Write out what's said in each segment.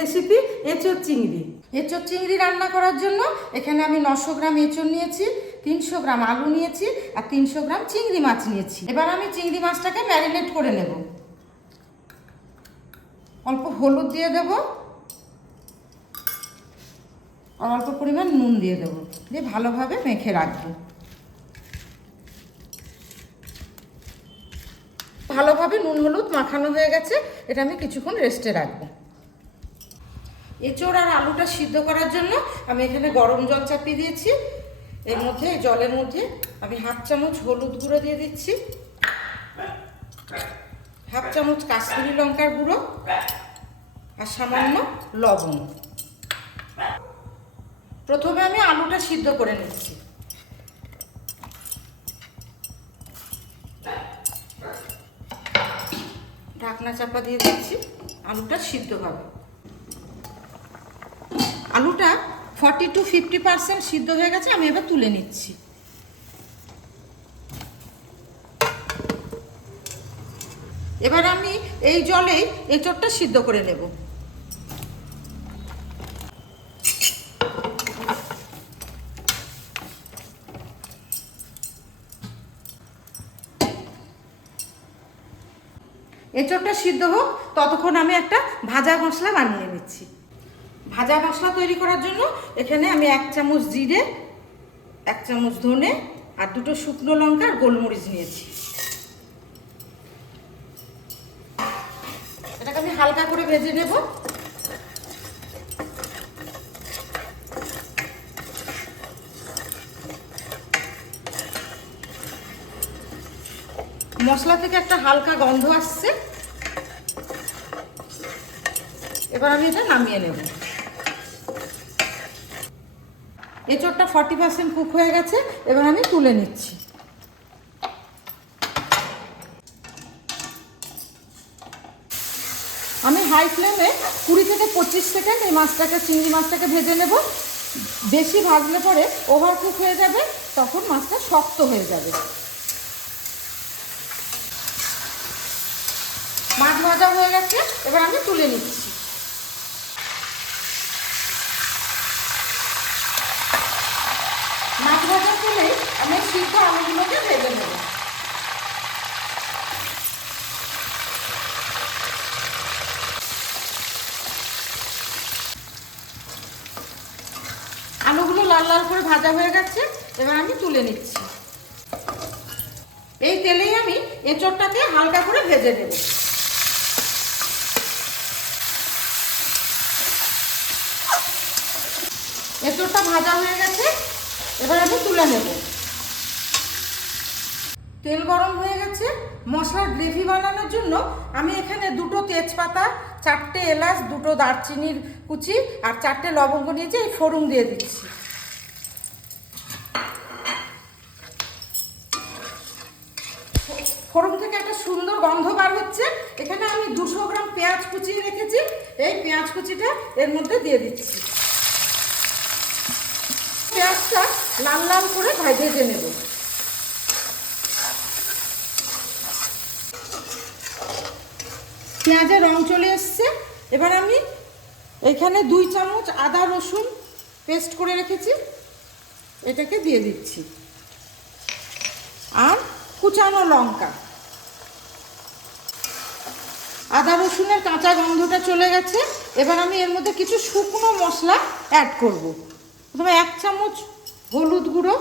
Recipe এঁচোর চিংড়ি। এঁচোর চিংড়ি রান্না করার জন্য এখানে আমি নশো গ্রাম এঁচোর নিয়েছি, তিনশো গ্রাম আলু নিয়েছি, আর তিনশো গ্রাম চিংড়ি মাছ নিয়েছি। এবার আমি চিংড়ি মাছটাকে ম্যারিনেট করে নেব। অল্প হলুদ দিয়ে দেব, আর অল্প পরিমাণ নুন দিয়ে দেবো, দিয়ে ভালোভাবে মেখে রাখব। ভালোভাবে নুন, হলুদ মাখানো হয়ে গেছে। এটা আমি কিছুক্ষণ রেস্টে রাখব। এঁচোড় আর আলুটা সিদ্ধ করার জন্য আমি এখানে গরম জল চাপিয়ে দিয়েছি। এর মধ্যে জলের মধ্যে আমি হাফ চামচ হলুদ গুঁড়ো দিয়ে দিচ্ছি। হাফ চামচ কাশ্মীরি লঙ্কার গুঁড়ো আর সামান্য লবণ। প্রথমে আমি আলুটা সিদ্ধ করে নিচ্ছি। ঢাকনা চাপা দিয়ে দিচ্ছি, আলুটা সিদ্ধ হবে। আলুটা ফর্টি টু ফিফটি পারসেন্ট সিদ্ধ হয়ে গেছে, আমি এবার তুলে নিচ্ছি। এবার আমি এই জলেই এঁচড়টা সিদ্ধ করে নেব। এঁচড়টা সিদ্ধ হোক, ততক্ষণ আমি একটা ভাজা মশলা বানিয়ে নিচ্ছি। ভাজা মশলা তৈরি করার জন্য এখানে আমি এক চামচ জিরে, এক চামচ ধনে আর দুটো শুকনো লঙ্কা আর গোলমরিচ নিয়েছি। এটাকে আমি হালকা করে ভেজে নেব। মশলা থেকে একটা হালকা গন্ধ আসছে। এবার আমি এটা নামিয়ে নেব। এঁচড়টা ফর্টি পার্সেন্ট কুক হয়ে গেছে, এবার আমি তুলে নিচ্ছি। আমি হাই ফ্লেমে কুড়ি থেকে পঁচিশ সেকেন্ড এই মাছটাকে, চিংড়ি মাছটাকে ভেজে নেব। বেশি ভাজলে পরে ওভার কুক হয়ে যাবে, তখন মাছটা শক্ত হয়ে যাবে মাছ ভাজা হয়ে গেছে, এবার আমি তুলে নিচ্ছি। মাছ ভাজা তুলে আমি সিদ্ধ আলুগুলোকে ভেজে নেব। আলুগুলো লাল লাল করে ভাজা হয়ে গেছে, এবার আমি তুলে নিচ্ছি। এই তেলেই আমি এঁচড়টাকে হালকা করে ভেজে নেব। এঁচড়টা ভাজা হয়ে গেছে, এবার আমি তুলে নেব। তেল গরম হয়ে গেছে, মশলার গ্রেভি বানানোর জন্য আমি এখানে দুটো তেজপাতা, চারটে এলাচ, দুটো দারচিনির কুচি আর চারটে লবঙ্গ নিয়েছি এই ফোড়ন দিয়ে দিচ্ছি। ফোড়ন থেকে একটা সুন্দর গন্ধ বার হচ্ছে। এখানে আমি দুশো গ্রাম পেঁয়াজ কুচিয়ে রেখেছি। এই পেঁয়াজ কুচিটা এর মধ্যে দিয়ে দিচ্ছি। পেঁয়াজটা লাল লাল করে ভেজে নেব। পেঁয়াজের রং চলে এসছে। এবার আমি এখানে দুই চামচ আদা রসুন পেস্ট করে রেখেছি। এটাকে দিয়ে দিচ্ছি। আর কুচানো লঙ্কা। আদা রসুনের কাঁচা গন্ধটা চলে গেছে। এবার আমি এর মধ্যে কিছু শুকনো মশলা অ্যাড করব। প্রথমে এক চামচ হলুদ গুঁড়ো,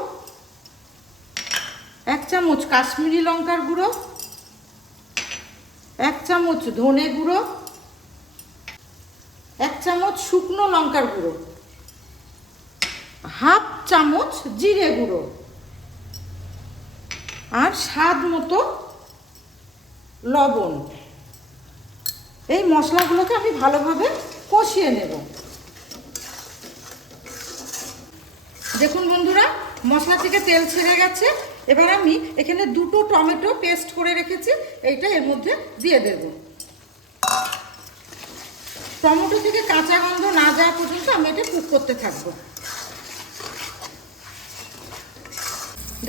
এক চামচ কাশ্মীরি লঙ্কার গুঁড়ো, এক চামচ ধনে গুঁড়ো, এক চামচ শুকনো লঙ্কার গুঁড়ো, হাফ চামচ জিরে গুঁড়ো আর স্বাদ মতো লবণ। এই মশলাগুলোকে আমি ভালোভাবে কষিয়ে নেব। দেখুন বন্ধুরা, মশলা থেকে তেল ছেড়ে গেছে। এবার আমি এখানে দুটো টমেটো পেস্ট করে রেখেছি, এইটা এর মধ্যে দিয়ে দেব। টমেটো থেকে কাঁচা গন্ধ না যাওয়া পর্যন্ত আমি এটা কুক করতে থাকব।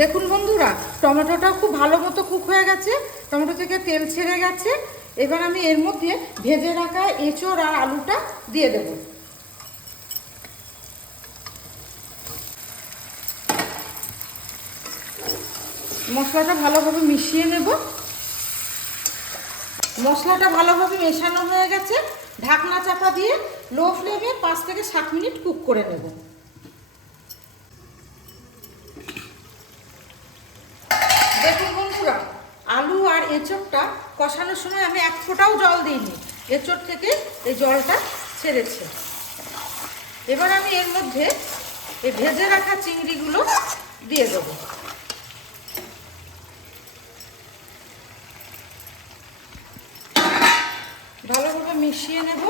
দেখুন বন্ধুরা, টমেটোটা খুব ভালো মতো কুক হয়ে গেছে, টমেটো থেকে তেল ছেড়ে গেছে। এবার আমি এর মধ্যে ভেজে রাখা এঁচড় আর আলুটা দিয়ে দেব। মশলাটা ভালোভাবে মিশিয়ে নেব। মশলাটা ভালোভাবে মেশানো হয়ে গেছে। ঢাকনা চাপা দিয়ে লো ফ্লেমে পাঁচ থেকে সাত মিনিট কুক করে নেব। দেখুন বন্ধুরা, আলু আর এঁচড়টা কষানোর সময় আমি এক ফোঁটাও জল দিইনি। এঁচড় থেকে এই জলটা ছেড়েছে। এবার আমি এর মধ্যে এই ভেজে রাখা চিংড়িগুলো দিয়ে দেবো ভালোভাবে মিশিয়ে নেব।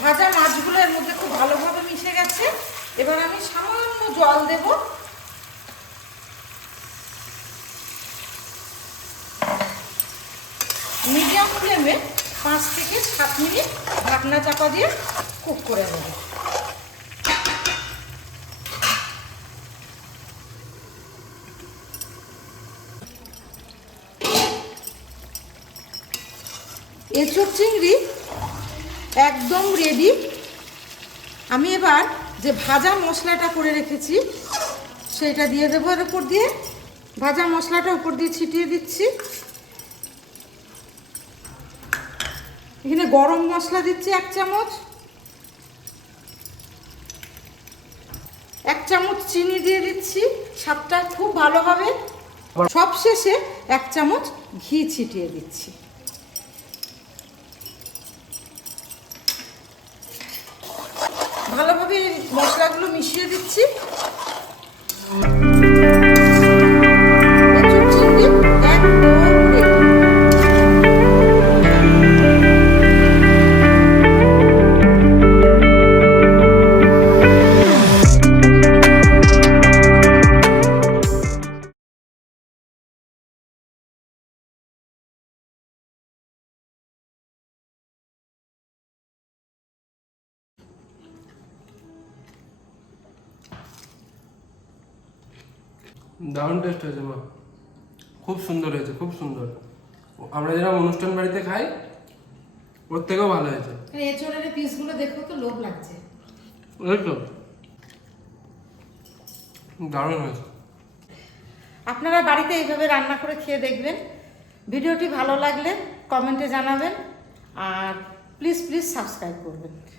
ভাজা মাছগুলো এর মধ্যে খুব ভালোভাবে মিশে গেছে। এবার আমি সামান্য জল দেব। মিডিয়াম ফ্লেমে পাঁচ থেকে সাত মিনিট ঢাকনা চাপা দিয়ে কুক করে নেব। এঁচড় চিংড়ি একদম রেডি আমি এবার যে ভাজা মশলাটা করে রেখেছি সেটা দিয়ে দেবো এর উপর দিয়ে। ভাজা মশলাটা উপর দিয়ে ছিটিয়ে দিচ্ছি। এখানে গরম মশলা দিচ্ছি এক চামচ। এক চামচ চিনি দিয়ে দিচ্ছি স্বাদটা খুব ভালো হবে। সব শেষে এক চামচ ঘি ছিটিয়ে দিচ্ছি। ভালোভাবে মশলা দারুণ টেস্ট হয়েছে মা। খুব সুন্দর হয়েছে খুব সুন্দর। আমরা যেরকম অনুষ্ঠান বাড়িতে খাই ওর থেকেও ভালো হয়েছে। এই পিসগুলো দেখো তো লোভ লাগছে। ওই তো। দারুণ হয়েছে। আপনারা বাড়িতে এইভাবে রান্না করে খেয়ে দেখবেন। ভিডিওটি ভালো লাগলে কমেন্টে জানাবেন। আর প্লিজ প্লিজ সাবস্ক্রাইব করবেন।